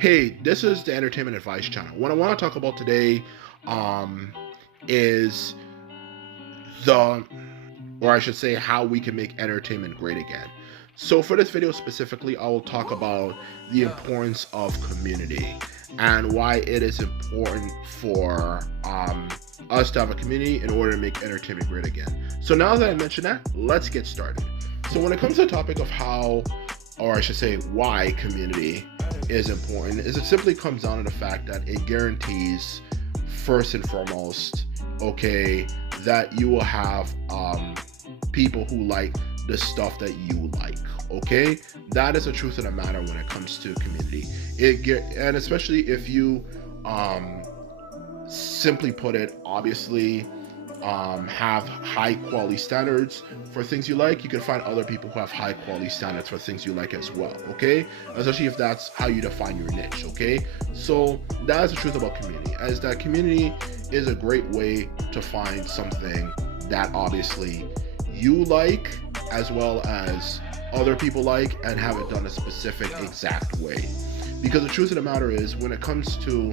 Hey, this is the Entertainment Advice Channel. What I want to talk about today um, is the, or I should say, how we can make entertainment great again. So, for this video specifically, I will talk about the importance of community and why it is important for us to have a community in order to make entertainment great again. So, now that I mentioned that, let's get started. So, when it comes to the topic of how, or I should say, why community is important, is it simply comes down to the fact that it guarantees, first and foremost, okay, that you will have people who like the stuff that you like. Okay, that is the truth of the matter when it comes to community. And especially if you simply put it, obviously have high quality standards for things you like, you can find other people who have high quality standards for things you like as well. Okay, especially if that's how you define your niche. Okay, so that's the truth about community, as that community is a great way to find something that obviously you like as well as other people like, and have it done a specific exact way. Because the truth of the matter is, when it comes to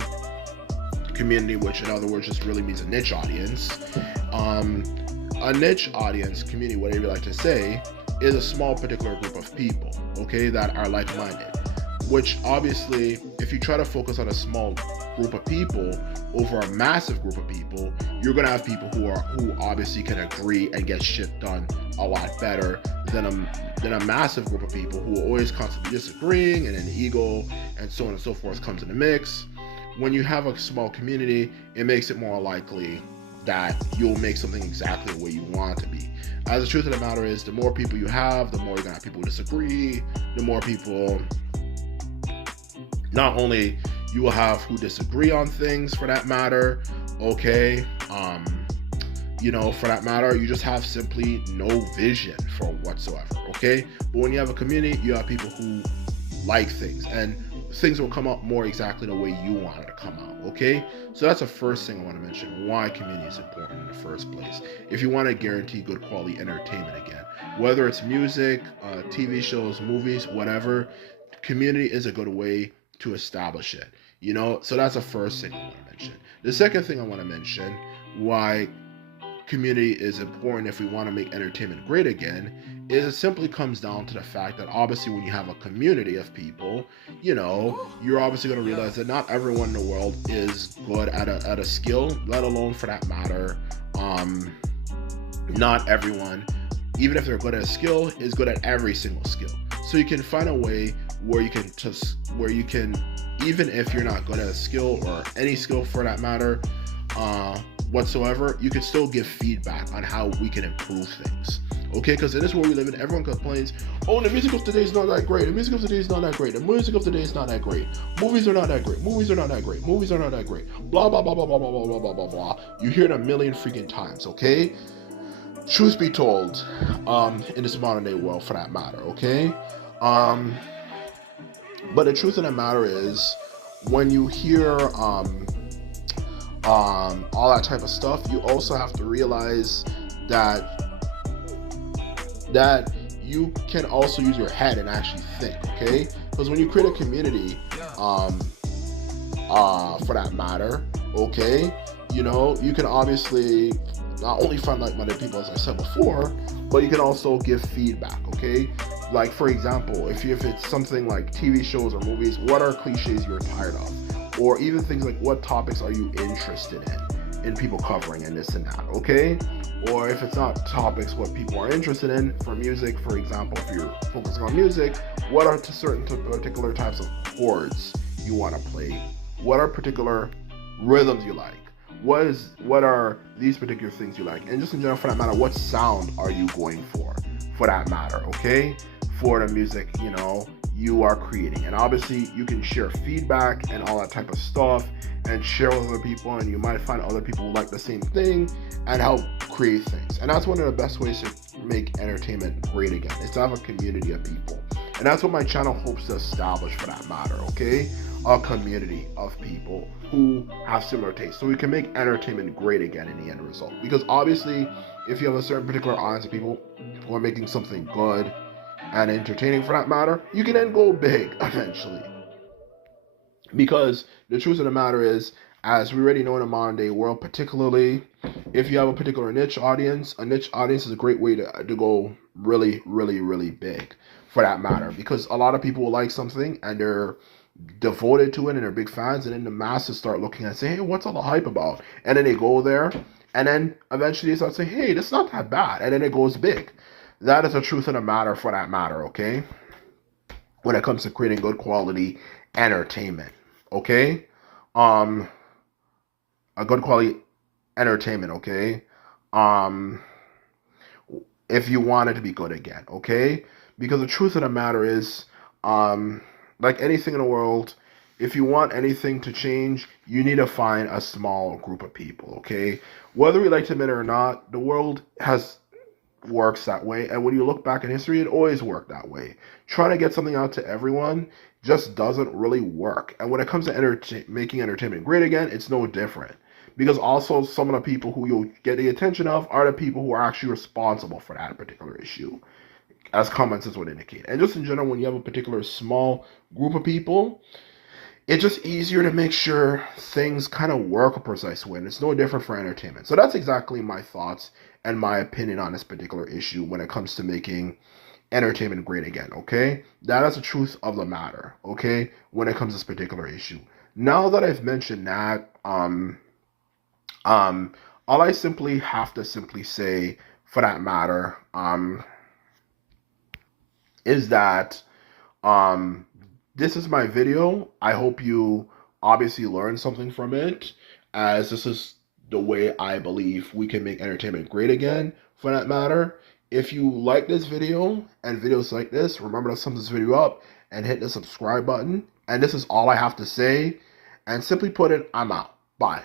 community, which in other words just really means a niche audience, a niche audience, community, whatever you like to say, is a small particular group of people, okay, that are like-minded. Which obviously, if you try to focus on a small group of people over a massive group of people, you're gonna have people who obviously can agree and get shit done a lot better than a massive group of people who are always constantly disagreeing, and an ego and so on and so forth comes in the mix. When you have a small community, it makes it more likely that you'll make something exactly the way you want it to be. As the truth of the matter is, the more people you have, the more you're gonna have people who disagree, the more people, not only you will have who disagree on things for that matter, okay, for that matter, you just have simply no vision for whatsoever, okay? But when you have a community, you have people who like things, and things will come out more exactly the way you want it to come out, okay? So that's the first thing I want to mention, why community is important in the first place. If you want to guarantee good quality entertainment again, whether it's music, TV shows, movies, whatever, community is a good way to establish it, So that's the first thing I want to mention. The second thing I want to mention, why community is important if we want to make entertainment great again, is it simply comes down to the fact that obviously when you have a community of people, you're obviously going to realize that not everyone in the world is good at a skill, let alone for that matter, not everyone, even if they're good at a skill, is good at every single skill. So you can find a way where you can, even if you're not good at a skill or any skill for that matter, whatsoever, you can still give feedback on how we can improve things. Okay, because in this world we live in, everyone complains, oh, the music of today is not that great, the music of today is not that great, the music of today is not that great, movies are not that great, movies are not that great, movies are not that great, blah blah blah blah blah blah blah blah blah blah blah. You hear it a million freaking times, okay? Truth be told, in this modern day world for that matter, okay? But the truth of the matter is, when you hear all that type of stuff, you also have to realize that you can also use your head and actually think, okay? Because when you create a community, for that matter, okay, you can obviously not only find like-minded people, as I said before, but you can also give feedback, okay? Like, for example, if it's something like TV shows or movies, what are cliches you're tired of? Or even things like, what topics are you interested in people covering, and this and that, okay? Or if it's not topics, what people are interested in. For music, for example, if you're focusing on music, what are certain particular types of chords you want to play? What are particular rhythms you like? What are these particular things you like? And just in general, for that matter, what sound are you going for that matter, okay? For the music, you are creating. And obviously you can share feedback and all that type of stuff and share with other people, and you might find other people who like the same thing and help create things. And that's one of the best ways to make entertainment great again, is to have a community of people. And that's what my channel hopes to establish for that matter, okay? A community of people who have similar tastes, so we can make entertainment great again in the end result. Because obviously, if you have a certain particular audience of people who are making something good and entertaining for that matter, you can then go big eventually. Because the truth of the matter is, as we already know in the modern day world, particularly if you have a particular niche audience, a niche audience is a great way to go really, really, really big for that matter. Because a lot of people will like something and they're devoted to it and they're big fans, and then the masses start looking and say, hey, what's all the hype about? And then they go there, and then eventually they start saying, hey, that's not that bad, and then it goes big. That is the truth of the matter for that matter, okay? When it comes to creating good quality entertainment, okay? Um, a good quality entertainment, okay? Um, if you want it to be good again, okay? Because the truth of the matter is, um, like anything in the world, if you want anything to change, you need to find a small group of people, okay? Whether we like to admit it or not, the world has works that way, and when you look back in history, it always worked that way. Trying to get something out to everyone just doesn't really work. And when it comes to making entertainment great again, it's no different. Because also some of the people who you'll get the attention of are the people who are actually responsible for that particular issue, as comments would indicate. And just in general, when you have a particular small group of people, it's just easier to make sure things kind of work a precise way. And it's no different for entertainment. So that's exactly my thoughts and my opinion on this particular issue when it comes to making entertainment great again, okay? That is the truth of the matter, okay? When it comes to this particular issue. Now that I've mentioned that, all I simply have to simply say for that matter, is that, um, this is my video. I hope you obviously learned something from it, as this is the way I believe we can make entertainment great again, for that matter. If you like this video and videos like this, remember to thumbs this video up and hit the subscribe button. And this is all I have to say. And simply put it, I'm out. Bye.